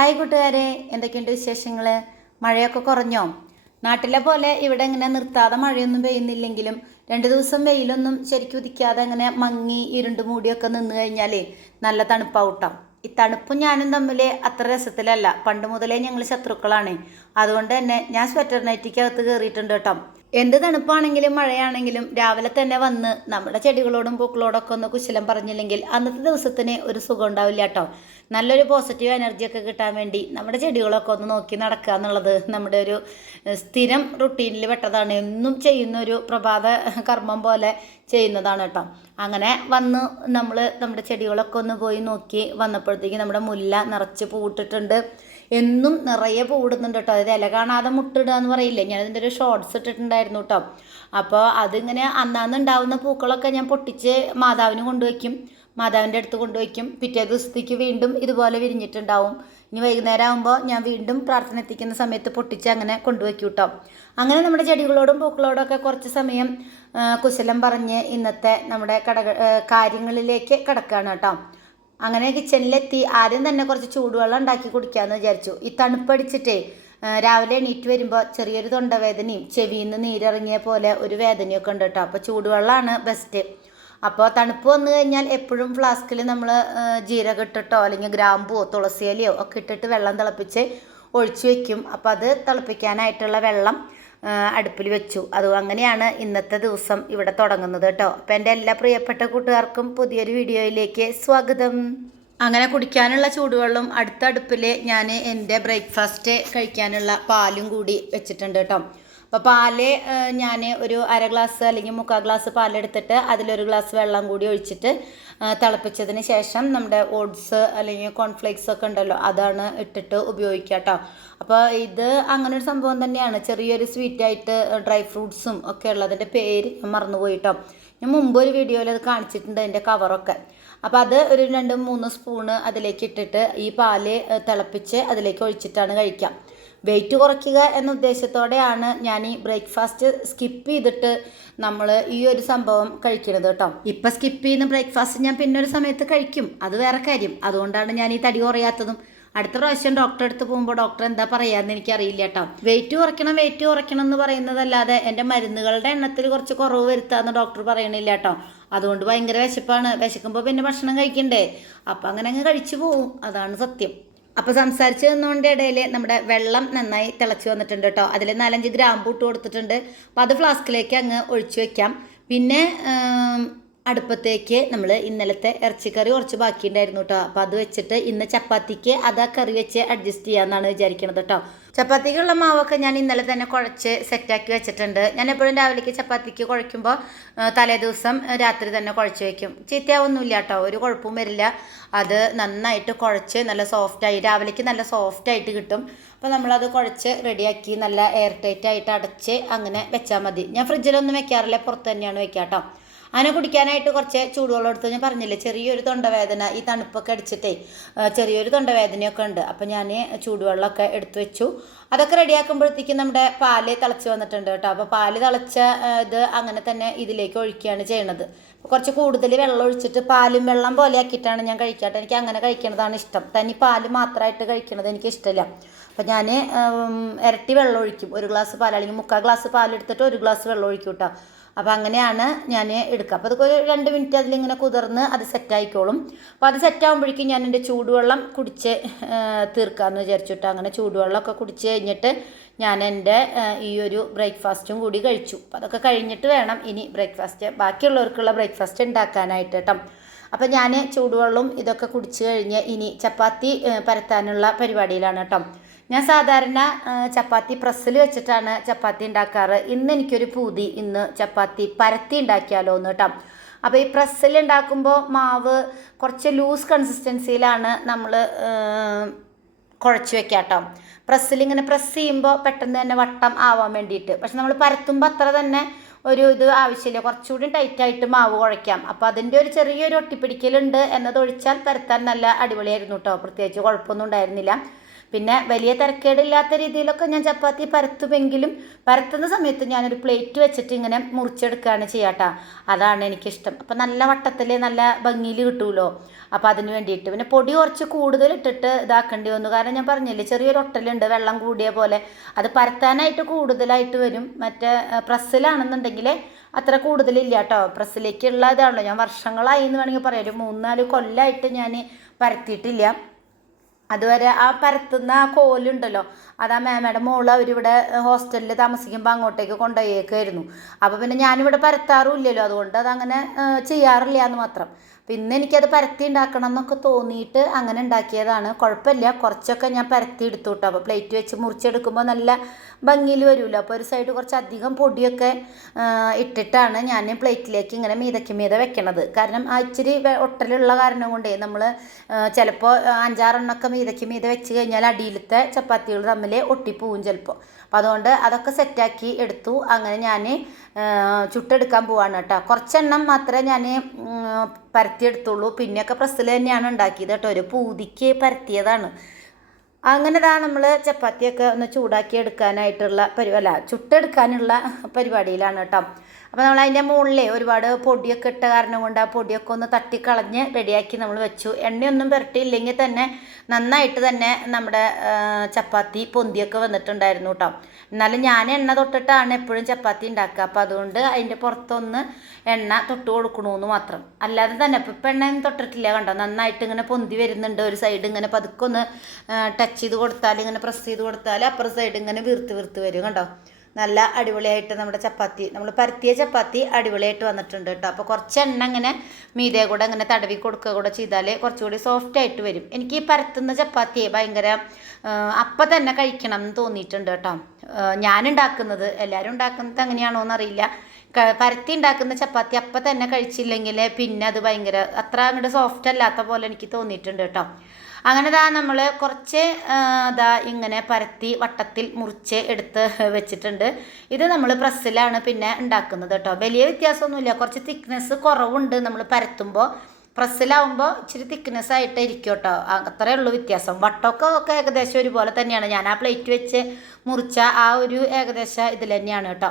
Hi കൂട്ടുകാരെ എന്തൊക്കെയുണ്ട് വിശേഷങ്ങൾ മഴയൊക്കെ കുറഞ്ഞോ? നാട്ടിലെ പോലെ ഇവിടെ ഇങ്ങനെ നിർത്താതെ മഴയൊന്നും പെയ്യുന്നില്ലെങ്കിലും രണ്ട് ദിവസം വെയിലൊന്നും ശരിക്കും ഉദിക്കാതെ അങ്ങനെ മങ്ങി ഇരുണ്ട് മൂടിയൊക്കെ നിന്ന് കഴിഞ്ഞാൽ നല്ല തണുപ്പാവൂട്ടോ. ഈ തണുപ്പും ഞാനും തമ്മിൽ അത്ര രസത്തിലല്ല. പണ്ട് മുതലേ ഞങ്ങൾ ശത്രുക്കളാണ്. അതുകൊണ്ട് തന്നെ ഞാൻ സ്വെറ്റർ നൈറ്റിക്കകത്ത് കയറിയിട്ടുണ്ട് കേട്ടോ. എന്ത് തണുപ്പാണെങ്കിലും മഴയാണെങ്കിലും രാവിലെ തന്നെ വന്ന് നമ്മുടെ ചെടികളോടും പൂക്കളോടൊക്കെ ഒന്ന് കുശലം പറഞ്ഞില്ലെങ്കിൽ അന്നത്തെ ദിവസത്തിന് ഒരു സുഖം ഉണ്ടാവില്ല കേട്ടോ. നല്ലൊരു പോസിറ്റീവ് എനർജി ഒക്കെ കിട്ടാൻ വേണ്ടി നമ്മുടെ ചെടികളൊക്കെ ഒന്ന് നോക്കി നടക്കുക എന്നുള്ളത് നമ്മുടെ ഒരു സ്ഥിരം റുട്ടീനിൽ പെട്ടതാണ്. എന്നും ചെയ്യുന്ന ഒരു പ്രഭാത കർമ്മം പോലെ ചെയ്യുന്നതാണ് കേട്ടോ. അങ്ങനെ വന്ന് നമ്മൾ നമ്മുടെ ചെടികളൊക്കെ ഒന്ന് പോയി നോക്കി വന്നപ്പോഴത്തേക്ക് നമ്മുടെ മുല്ല നിറച്ച് പൂട്ടിട്ടുണ്ട്. എന്നും നിറയെ പൂടുന്നുണ്ട് കേട്ടോ. അതായത് ഇല കാണാതെ മുട്ടിടുക എന്ന് പറയില്ലേ? ഞാനതിന്റെ ഒരു ഷോർട്ട്സ് ഇട്ടിട്ടുണ്ടായിരുന്നു കേട്ടോ. അപ്പോൾ അതിങ്ങനെ അന്നാന്ന് ഉണ്ടാവുന്ന പൂക്കളൊക്കെ ഞാൻ പൊട്ടിച്ച് മാതാവിന് കൊണ്ടുവയ്ക്കും. മാതാവിന്റെ അടുത്ത് കൊണ്ടുവയ്ക്കും. പിറ്റേ ദിവസത്തേക്ക് വീണ്ടും ഇതുപോലെ വിരിഞ്ഞിട്ടുണ്ടാവും. ഇനി വൈകുന്നേരം ആകുമ്പോൾ ഞാൻ വീണ്ടും പ്രാർത്ഥന എത്തിക്കുന്ന സമയത്ത് പൊട്ടിച്ച് അങ്ങനെ കൊണ്ടുവയ്ക്കും കേട്ടോ. അങ്ങനെ നമ്മുടെ ചെടികളോടും പൂക്കളോടും ഒക്കെ കുറച്ച് സമയം കുശലം പറഞ്ഞ് ഇന്നത്തെ നമ്മുടെ കടക കാര്യങ്ങളിലേക്ക് കിടക്കുകയാണ് കേട്ടോ. അങ്ങനെ കിച്ചണിലെത്തി ആദ്യം തന്നെ കുറച്ച് ചൂടുവെള്ളം ഉണ്ടാക്കി കുടിക്കാമെന്ന് വിചാരിച്ചു. ഈ തണുപ്പടിച്ചിട്ടേ രാവിലെ എണീറ്റ് വരുമ്പോൾ ചെറിയൊരു തൊണ്ടവേദനയും ചെവിയിൽ നിന്ന് നീരിറങ്ങിയ പോലെ ഒരു വേദനയൊക്കെ ഉണ്ട് കേട്ടോ. അപ്പോൾ ചൂടുവെള്ളമാണ് ബെസ്റ്റ് അപ്പോൾ തണുപ്പ് വന്നു കഴിഞ്ഞാൽ എപ്പോഴും ഫ്ലാസ്കിൽ നമ്മൾ ജീരകം ഇട്ടിട്ടോ അല്ലെങ്കിൽ ഗ്രാമ്പുവോ തുളസിയിലയോ ഒക്കെ ഇട്ടിട്ട് വെള്ളം തിളപ്പിച്ച് ഒഴിച്ചു വയ്ക്കും അപ്പോൾ അത് തിളപ്പിക്കാനായിട്ടുള്ള വെള്ളം അടുപ്പിൽ വെച്ചു. അത് അങ്ങനെയാണ് ഇന്നത്തെ ദിവസം ഇവിടെ തുടങ്ങുന്നത് കേട്ടോ. അപ്പോൾ എന്റെ എല്ലാ പ്രിയപ്പെട്ട കൂട്ടുകാർക്കും പുതിയൊരു വീഡിയോയിലേക്ക് സ്വാഗതം. അങ്ങനെ കുടിക്കാനുള്ള ചൂടുവെള്ളം അടുത്ത അടുപ്പിൽ ഞാൻ എന്റെ ബ്രേക്ക്ഫാസ്റ്റ് കഴിക്കാനുള്ള പാലും കൂടി വെച്ചിട്ടുണ്ട് കേട്ടോ. അപ്പോൾ പാൽ ഞാൻ ഒരു അര ഗ്ലാസ് അല്ലെങ്കിൽ മുക്കാൽ ഗ്ലാസ് പാലെടുത്തിട്ട് അതിലൊരു ഗ്ലാസ് വെള്ളം കൂടി ഒഴിച്ചിട്ട് തിളപ്പിച്ചതിന് ശേഷം നമ്മുടെ ഓട്സ് അല്ലെങ്കിൽ കോൺഫ്ലേക്സ് ഒക്കെ ഉണ്ടല്ലോ അതാണ് ഇട്ടിട്ട് ഉപയോഗിക്കുക കേട്ടോ അപ്പോൾ ഇത് അങ്ങനെ ഒരു സംഭവം തന്നെയാണ്. ചെറിയൊരു സ്വീറ്റായിട്ട് ഡ്രൈ ഫ്രൂട്ട്സും ഒക്കെ ഉള്ളതിന്റെ പേര് മറന്നുപോയി കേട്ടോ ഞാൻ മുമ്പ് ഒരു വീഡിയോയിൽ അത് കാണിച്ചിട്ടുണ്ട് അതിന്റെ കവറൊക്കെ അപ്പോൾ അത് ഒരു രണ്ട് മൂന്ന് സ്പൂണ് അതിലേക്ക് ഇട്ടിട്ട് ഈ പാൽ തിളപ്പിച്ച് അതിലേക്ക് ഒഴിച്ചിട്ടാണ് കഴിക്കാം വെയിറ്റ് കുറയ്ക്കുക എന്ന ഉദ്ദേശത്തോടെയാണ് ഞാൻ ഈ ബ്രേക്ക്ഫാസ്റ്റ് സ്കിപ്പ് ചെയ്തിട്ട് നമ്മൾ ഈ ഒരു സംഭവം കഴിക്കുന്നത് കേട്ടോ. ഇപ്പം സ്കിപ്പ് ചെയ്യുന്ന ബ്രേക്ക്ഫാസ്റ്റ് ഞാൻ പിന്നെ ഒരു സമയത്ത് കഴിക്കും. അത് വേറെ കാര്യം. അതുകൊണ്ടാണ് ഞാൻ ഈ തടി കുറയാത്തതും. അടുത്ത പ്രാവശ്യം ഡോക്ടറെ അടുത്ത് പോകുമ്പോൾ ഡോക്ടർ എന്താ പറയാന്ന് എനിക്കറിയില്ല കേട്ടോ. വെയിറ്റ് കുറയ്ക്കണം വെയിറ്റ് കുറയ്ക്കണം എന്ന് പറയുന്നതല്ലാതെ എന്റെ മരുന്നുകളുടെ എണ്ണത്തിൽ കുറച്ച് കുറവ് വരുത്താന്ന് ഡോക്ടർ പറയണില്ല കേട്ടോ. അതുകൊണ്ട് ഭയങ്കര വിശപ്പാണ്. വിശക്കുമ്പോൾ പിന്നെ ഭക്ഷണം കഴിക്കണ്ടേ? അപ്പം അങ്ങനെ അങ്ങ് കഴിച്ചു പോവും. അതാണ് സത്യം. അപ്പോൾ സംസാരിച്ച് നിന്നുകൊണ്ട് ഇടയിൽ നമ്മുടെ വെള്ളം നന്നായി തിളച്ച് വന്നിട്ടുണ്ട് കേട്ടോ. അതിൽ നാലഞ്ച് ഗ്രാമ്പ് ഇട്ട് കൊടുത്തിട്ടുണ്ട്. അപ്പോൾ അത് ഫ്ലാസ്കിലേക്ക് അങ്ങ് ഒഴിച്ചു വെക്കാം. പിന്നെ അടുപ്പത്തേക്ക് നമ്മൾ ഇന്നലത്തെ ഇറച്ചിക്കറി കുറച്ച് ബാക്കിയുണ്ടായിരുന്നു കേട്ടോ അപ്പോൾ അത് വെച്ചിട്ട് ഇന്ന് ചപ്പാത്തിക്ക് അത് കറി വെച്ച് അഡ്ജസ്റ്റ് ചെയ്യാമെന്നാണ് വിചാരിക്കുന്നത് കേട്ടോ ചപ്പാത്തിക്കുള്ള മാവൊക്കെ ഞാൻ ഇന്നലെ തന്നെ കുഴച്ച് സെറ്റാക്കി വെച്ചിട്ടുണ്ട്. ഞാൻ എപ്പോഴും രാവിലേക്ക് ചപ്പാത്തിക്ക് കുഴയ്ക്കുമ്പോൾ തലേ ദിവസം രാത്രി തന്നെ കുഴച്ച് വെക്കും. ചീത്തയാവൊന്നുമില്ല കേട്ടോ ഒരു കുഴപ്പവും വരില്ല. അത് നന്നായിട്ട് കുഴച്ച് നല്ല സോഫ്റ്റായി രാവിലേക്ക് നല്ല സോഫ്റ്റായിട്ട് കിട്ടും. അപ്പോൾ നമ്മളത് കുഴച്ച് റെഡിയാക്കി നല്ല എയർ ടൈറ്റ് ആയിട്ട് അടച്ച് അങ്ങനെ വെച്ചാൽ മതി. ഞാൻ ഫ്രിഡ്ജിലൊന്നും വെക്കാറില്ല പുറത്ത് തന്നെയാണ് വെക്കുക കേട്ടോ അങ്ങനെ കുടിക്കാനായിട്ട് കുറച്ച് ചൂടുവെള്ളം എടുത്ത്. ഞാൻ പറഞ്ഞില്ലേ ചെറിയൊരു തൊണ്ടവേദന ഈ തണുപ്പൊക്കെ അടിച്ചിട്ടേ ചെറിയൊരു തൊണ്ടവേദനയൊക്കെ ഉണ്ട്. അപ്പോൾ ഞാൻ ചൂടുവെള്ളമൊക്കെ എടുത്തു വെച്ചു. അതൊക്കെ റെഡിയാക്കുമ്പോഴത്തേക്കും നമ്മുടെ പാൽ തിളച്ച് വന്നിട്ടുണ്ട് കേട്ടോ. അപ്പോൾ പാൽ തിളച്ച ഇത് അങ്ങനെ തന്നെ ഇതിലേക്ക് ഒഴിക്കുകയാണ് ചെയ്യണത്. കുറച്ച് കൂടുതൽ വെള്ളം ഒഴിച്ചിട്ട് പാലും വെള്ളം പോലെ ആക്കിയിട്ടാണ് ഞാൻ കഴിക്കാട്ടെ എനിക്ക് അങ്ങനെ കഴിക്കണതാണ് ഇഷ്ടം. തനി പാൽ മാത്രമായിട്ട് കഴിക്കണത് എനിക്ക് ഇഷ്ടമില്ല അപ്പം ഞാൻ ഇരട്ടി വെള്ളം ഒഴിക്കും. ഒരു ഗ്ലാസ് പാൽ അല്ലെങ്കിൽ മുക്കാൽ ഗ്ലാസ് പാലെടുത്തിട്ട് ഒരു ഗ്ലാസ് വെള്ളം ഒഴിക്കും കേട്ടോ. അപ്പോൾ അങ്ങനെയാണ് ഞാൻ എടുക്കുക. അപ്പോൾ അതൊക്കെ ഒരു രണ്ട് മിനിറ്റ് അതിലിങ്ങനെ കുതിർന്ന് അത് സെറ്റായിക്കോളും അപ്പോൾ അത് സെറ്റാകുമ്പോഴേക്കും ഞാൻ എന്റെ ചൂടുവെള്ളം കുടിച്ച് തീർക്കാമെന്ന് വിചാരിച്ചിട്ട് അങ്ങനെ ചൂടുവെള്ളമൊക്കെ കുടിച്ച് കഴിഞ്ഞിട്ട് ഞാൻ എന്റെ ഈ ഒരു ബ്രേക്ക്ഫാസ്റ്റും കൂടി കഴിച്ചു. അപ്പോൾ അതൊക്കെ കഴിഞ്ഞിട്ട് വേണം ഇനി ബ്രേക്ക്ഫാസ്റ്റ് ബാക്കിയുള്ളവർക്കുള്ള ബ്രേക്ക്ഫാസ്റ്റ് ഉണ്ടാക്കാനായിട്ട് കേട്ടോ. അപ്പോൾ ഞാൻ ചൂടുവെള്ളം ഇതൊക്കെ കുടിച്ച് കഴിഞ്ഞ് ഇനി ചപ്പാത്തി പരത്താനുള്ള പരിപാടിയിലാണ് കേട്ടോ. ഞാൻ സാധാരണ ചപ്പാത്തി പ്രസ്സിൽ വെച്ചിട്ടാണ് ചപ്പാത്തി ഉണ്ടാക്കാറ്. ഇന്ന് എനിക്കൊരു പൂതി. ഇന്ന് ചപ്പാത്തി പരത്തി ഉണ്ടാക്കിയാലോ എന്ന് കേട്ടോ അപ്പോൾ ഈ പ്രസ്സിൽ ഉണ്ടാക്കുമ്പോൾ മാവ് കുറച്ച് ലൂസ് കൺസിസ്റ്റൻസിയിലാണ് നമ്മൾ കുഴച്ച് വെക്കുക കേട്ടോ പ്രസ്സിൽ ഇങ്ങനെ പ്രസ് ചെയ്യുമ്പോൾ പെട്ടെന്ന് തന്നെ വട്ടം ആവാൻ വേണ്ടിയിട്ട്. പക്ഷെ നമ്മൾ പരത്തുമ്പോൾ അത്ര തന്നെ ഒരു ഇത് ആവശ്യമില്ല. കുറച്ചുകൂടി ടൈറ്റായിട്ട് മാവ് കുഴയ്ക്കാം. അപ്പോൾ അതിന്റെ ഒരു ചെറിയൊരു ഒട്ടിപ്പിടിക്കലുണ്ട്. എന്നതൊഴിച്ചാൽ പരത്താൻ നല്ല അടിപൊളിയായിരുന്നു കേട്ടോ പ്രത്യേകിച്ച് കുഴപ്പമൊന്നും ഉണ്ടായിരുന്നില്ല. പിന്നെ വലിയ തിരക്കേടില്ലാത്ത രീതിയിലൊക്കെ ഞാൻ ചപ്പാത്തി പരത്തുമെങ്കിലും പരത്തുന്ന സമയത്ത് ഞാനൊരു പ്ലേറ്റ് വെച്ചിട്ട് ഇങ്ങനെ മുറിച്ചെടുക്കുകയാണ് ചെയ്യാട്ടോ. അതാണ് എനിക്കിഷ്ടം. അപ്പം നല്ല വട്ടത്തിൽ നല്ല ഭംഗിയിൽ കിട്ടുമല്ലോ അപ്പോൾ അതിന് വേണ്ടിയിട്ട്. പിന്നെ പൊടി കുറച്ച് കൂടുതൽ ഇട്ടിട്ട് ഇതാക്കേണ്ടി വന്നു. കാരണം ഞാൻ പറഞ്ഞില്ലേ ചെറിയൊരു ഒട്ടലുണ്ട് വെള്ളം കൂടിയ പോലെ. അത് പരത്താനായിട്ട് കൂടുതലായിട്ട് വരും. മറ്റേ പ്രസ്സിലാണെന്നുണ്ടെങ്കിൽ അത്ര കൂടുതലില്ല കേട്ടോ പ്രസ്സിലേക്കുള്ള ഇതാണല്ലോ. ഞാൻ വർഷങ്ങളായി എന്ന് വേണമെങ്കിൽ പറയാം. ഒരു മൂന്നാൽ കൊല്ലമായിട്ട് ഞാൻ പരത്തിയിട്ടില്ല. അതുവരെ ആ പരത്തുന്ന ആ കോലുണ്ടല്ലോ. അതാ ആ മേമയുടെ മോൾ അവരിവിടെ ഹോസ്റ്റലിൽ താമസിക്കുമ്പോൾ അങ്ങോട്ടേക്ക് കൊണ്ടുപോയേക്കായിരുന്നു. അപ്പോൾ പിന്നെ ഞാനിവിടെ പരത്താറുമില്ലല്ലോ. അതുകൊണ്ട് അതങ്ങനെ ചെയ്യാറില്ല എന്ന് മാത്രം. പിന്നെ എനിക്കത് പരത്തി ഉണ്ടാക്കണം എന്നൊക്കെ തോന്നിയിട്ട് അങ്ങനെ ഉണ്ടാക്കിയതാണ്. കുഴപ്പമില്ല. കുറച്ചൊക്കെ ഞാൻ പരത്തി എടുത്തു കേട്ടോ അപ്പോൾ പ്ലേറ്റ് വെച്ച് മുറിച്ചെടുക്കുമ്പോൾ നല്ല ഭംഗിയിൽ വരുമല്ലോ അപ്പോൾ ഒരു സൈഡ് കുറച്ച് അധികം പൊടിയൊക്കെ ഇട്ടിട്ടാണ് ഞാൻ പ്ലേറ്റിലേക്ക് ഇങ്ങനെ മീതയ്ക്ക് മീത വെക്കണത്. കാരണം ആ ഇച്ചിരി ഒട്ടലുള്ള കാരണം കൊണ്ടേ നമ്മൾ ചിലപ്പോൾ അഞ്ചാറെണ്ണൊക്കെ മീതയ്ക്ക് മീത വെച്ച് കഴിഞ്ഞാൽ അടിയിലത്തെ ചപ്പാത്തികൾ തമ്മിൽ ഒട്ടിപ്പോവും ചിലപ്പോൾ. അപ്പോൾ അതുകൊണ്ട് അതൊക്കെ സെറ്റാക്കി എടുത്തു. അങ്ങനെ ഞാൻ ചുട്ടെടുക്കാൻ പോവാണ് കേട്ടോ കുറച്ചെണ്ണം മാത്രമേ ഞാൻ പരത്തിയെടുത്തുള്ളൂ. പിന്നെയൊക്കെ പ്രസ്സിൽ തന്നെയാണ് ഉണ്ടാക്കിയത് കേട്ടോ. ഒരു പൂതിക്ക് പരത്തിയതാണ്. അങ്ങനെ ദാ നമ്മൾ ചപ്പാത്തിയൊക്കെ ഒന്ന് ചൂടാക്കി എടുക്കാനായിട്ടുള്ള പരി അല്ല ചുട്ടെടുക്കാനുള്ള പരിപാടിയിലാണ് കേട്ടോ. അപ്പോൾ നമ്മൾ അതിന്റെ മുകളിൽ ഒരുപാട് പൊടിയൊക്കെ ഇട്ട കാരണം കൊണ്ട് ആ പൊടിയൊക്കെ ഒന്ന് തട്ടിക്കളഞ്ഞ് റെഡിയാക്കി നമ്മൾ വെച്ചു. എണ്ണയൊന്നും പുരട്ടിയില്ലെങ്കിൽ തന്നെ നന്നായിട്ട് തന്നെ നമ്മുടെ ചപ്പാത്തി പൊന്തിയൊക്കെ വന്നിട്ടുണ്ടായിരുന്നു കേട്ടോ എന്നാലും ഞാൻ എണ്ണ തൊട്ടിട്ടാണ് എപ്പോഴും ചപ്പാത്തി ഉണ്ടാക്കുക. അപ്പോൾ അതുകൊണ്ട് അതിന്റെ പുറത്തൊന്ന് എണ്ണ തൊട്ട് കൊടുക്കണമെന്ന് മാത്രം. അല്ലാതെ തന്നെ ഇപ്പം ഇപ്പം എണ്ണയൊന്നും തൊട്ടിട്ടില്ല കണ്ടോ? നന്നായിട്ട് ഇങ്ങനെ പൊന്തി വരുന്നുണ്ട്. ഒരു സൈഡ് ഇങ്ങനെ പതുക്കെ ഒന്ന് ടച്ച് ചെയ്ത് കൊടുത്താൽ ഇങ്ങനെ പ്രസ് ചെയ്ത് കൊടുത്താൽ അപ്പുറ സൈഡ് ഇങ്ങനെ വീർത്ത് വീർത്ത് വരും കണ്ടോ? നല്ല അടിപൊളിയായിട്ട് നമ്മുടെ ചപ്പാത്തി നമ്മൾ പരത്തിയ ചപ്പാത്തി അടിപൊളിയായിട്ട് വന്നിട്ടുണ്ട് കേട്ടോ. അപ്പോൾ കുറച്ച് എണ്ണ ഇങ്ങനെ മീതേ കൂടെ ഇങ്ങനെ തടവി കൊടുക്കുക കൂടെ ചെയ്താൽ കുറച്ചുകൂടി സോഫ്റ്റ് ആയിട്ട് വരും. എനിക്ക് ഈ പരത്തുന്ന ചപ്പാത്തിയെ ഭയങ്കര അപ്പം തന്നെ കഴിക്കണം എന്ന് തോന്നിയിട്ടുണ്ട് കേട്ടോ. ഞാനുണ്ടാക്കുന്നത് എല്ലാവരും ഉണ്ടാക്കുന്നത് എങ്ങനെയാണോ എന്നറിയില്ല. പരത്തി ഉണ്ടാക്കുന്ന ചപ്പാത്തി അപ്പം തന്നെ കഴിച്ചില്ലെങ്കിൽ പിന്നെ അത് ഭയങ്കര അത്ര അങ്ങോട്ട് സോഫ്റ്റ് അല്ലാത്ത പോലെ എനിക്ക് തോന്നിയിട്ടുണ്ട് കേട്ടോ. അങ്ങനെ ദാ നമ്മൾ കുറച്ച് ദാ ഇങ്ങനെ പരത്തി വട്ടത്തിൽ മുറിച്ച് എടുത്ത് വെച്ചിട്ടുണ്ട്. ഇത് നമ്മൾ പ്രസ്സിലാണ് പിന്നെ ഉണ്ടാക്കുന്നത് കേട്ടോ. വലിയ വ്യത്യാസമൊന്നുമില്ല. കുറച്ച് തിക്നെസ് കുറവുണ്ട് നമ്മൾ പരത്തുമ്പോൾ പ്രസ്സിലാവുമ്പോൾ ഇച്ചിരി തിക്നെസ് ആയിട്ട് ഇരിക്കും കേട്ടോ. അത്രയേ ഉള്ളൂ വ്യത്യാസം. വട്ടമൊക്കെ ഒക്കെ ഏകദേശം ഒരുപോലെ തന്നെയാണ്. ഞാൻ ആ പ്ലേറ്റ് വെച്ച് മുറിച്ച ആ ഒരു ഏകദേശം ഇതിൽ തന്നെയാണ് കേട്ടോ.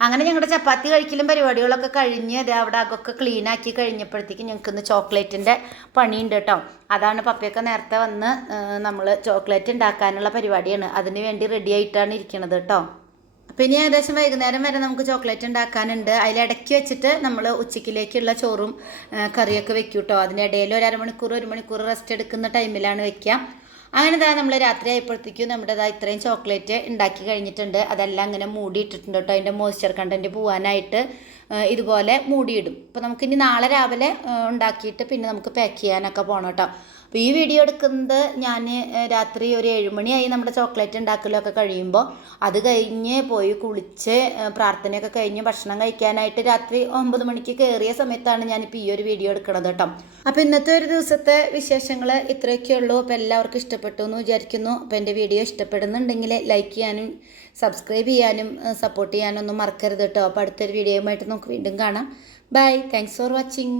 അങ്ങനെ ഞങ്ങളുടെ ചപ്പാത്തി കഴിക്കലും പരിപാടികളൊക്കെ കഴിഞ്ഞ് അവിടെ അകൊക്കെ ക്ലീൻ ആക്കി കഴിഞ്ഞപ്പോഴത്തേക്ക് ഞങ്ങൾക്ക് ഇന്ന് ചോക്ലേറ്റിന്റെ പണിയുണ്ട് കേട്ടോ അതാണ് പപ്പയൊക്കെ നേരത്തെ വന്ന് നമ്മൾ ചോക്ലേറ്റ് ഉണ്ടാക്കാനുള്ള പരിപാടിയാണ്. അതിന് വേണ്ടി റെഡി ആയിട്ടാണ് ഇരിക്കുന്നത് കേട്ടോ പിന്നെ ഏകദേശം വൈകുന്നേരം വരെ നമുക്ക് ചോക്ലേറ്റ് ഉണ്ടാക്കാനുണ്ട് അതിലിടയ്ക്ക് വെച്ചിട്ട് നമ്മൾ ഉച്ചക്കിലേക്കുള്ള ചോറും കറിയൊക്കെ വെക്കും കേട്ടോ അതിനിടയിൽ ഒരു അരമണിക്കൂർ ഒരു മണിക്കൂർ റെസ്റ്റ് എടുക്കുന്ന ടൈമിലാണ് വെക്കുക അങ്ങനെ ഇതാ നമ്മൾ രാത്രി ആയപ്പോഴത്തേക്കും നമ്മുടെ ഇതാ ഇത്രയും ചോക്ലേറ്റ് ഉണ്ടാക്കി കഴിഞ്ഞിട്ടുണ്ട്. അതെല്ലാം അങ്ങനെ മൂടിയിട്ടിട്ടുണ്ട് കേട്ടോ. അതിന്റെ മോയ്സ്ചർ കണ്ടന്റ് പോകാനായിട്ട് ഇതുപോലെ മൂടിയിടും. അപ്പോൾ നമുക്കിനി നാളെ രാവിലെ ഉണ്ടാക്കിയിട്ട് പിന്നെ നമുക്ക് പാക്ക് ചെയ്യാനൊക്കെ പോകണം കേട്ടോ. അപ്പോൾ ഈ വീഡിയോ എടുക്കുന്നത് ഞാൻ രാത്രി ഒരു ഏഴുമണിയായി നമ്മുടെ ചോക്ലേറ്റ് ഉണ്ടാക്കലൊക്കെ കഴിയുമ്പോൾ അത് കഴിഞ്ഞ് പോയി കുളിച്ച് പ്രാർത്ഥനയൊക്കെ കഴിഞ്ഞ് ഭക്ഷണം കഴിക്കാനായിട്ട് രാത്രി ഒമ്പത് മണിക്ക് കയറിയ സമയത്താണ് ഞാനിപ്പോൾ ഈ ഒരു വീഡിയോ എടുക്കുന്നത് കേട്ടോ. അപ്പോൾ ഇന്നത്തെ ഒരു ദിവസത്തെ വിശേഷങ്ങൾ ഇത്രയൊക്കെ ഉള്ളൂ അപ്പോൾ എല്ലാവർക്കും ഇഷ്ടപ്പെട്ടു എന്ന് വിചാരിക്കുന്നു. അപ്പോൾ എന്റെ വീഡിയോ ഇഷ്ടപ്പെടുന്നുണ്ടെങ്കിൽ ലൈക്ക് ചെയ്യാനും സബ്സ്ക്രൈബ് ചെയ്യാനും സപ്പോർട്ട് ചെയ്യാനും ഒന്നും മറക്കരുത് കേട്ടോ. അപ്പോൾ അടുത്തൊരു വീഡിയോയുമായിട്ട് നമുക്ക് വീണ്ടും കാണാം. Bye thanks for watching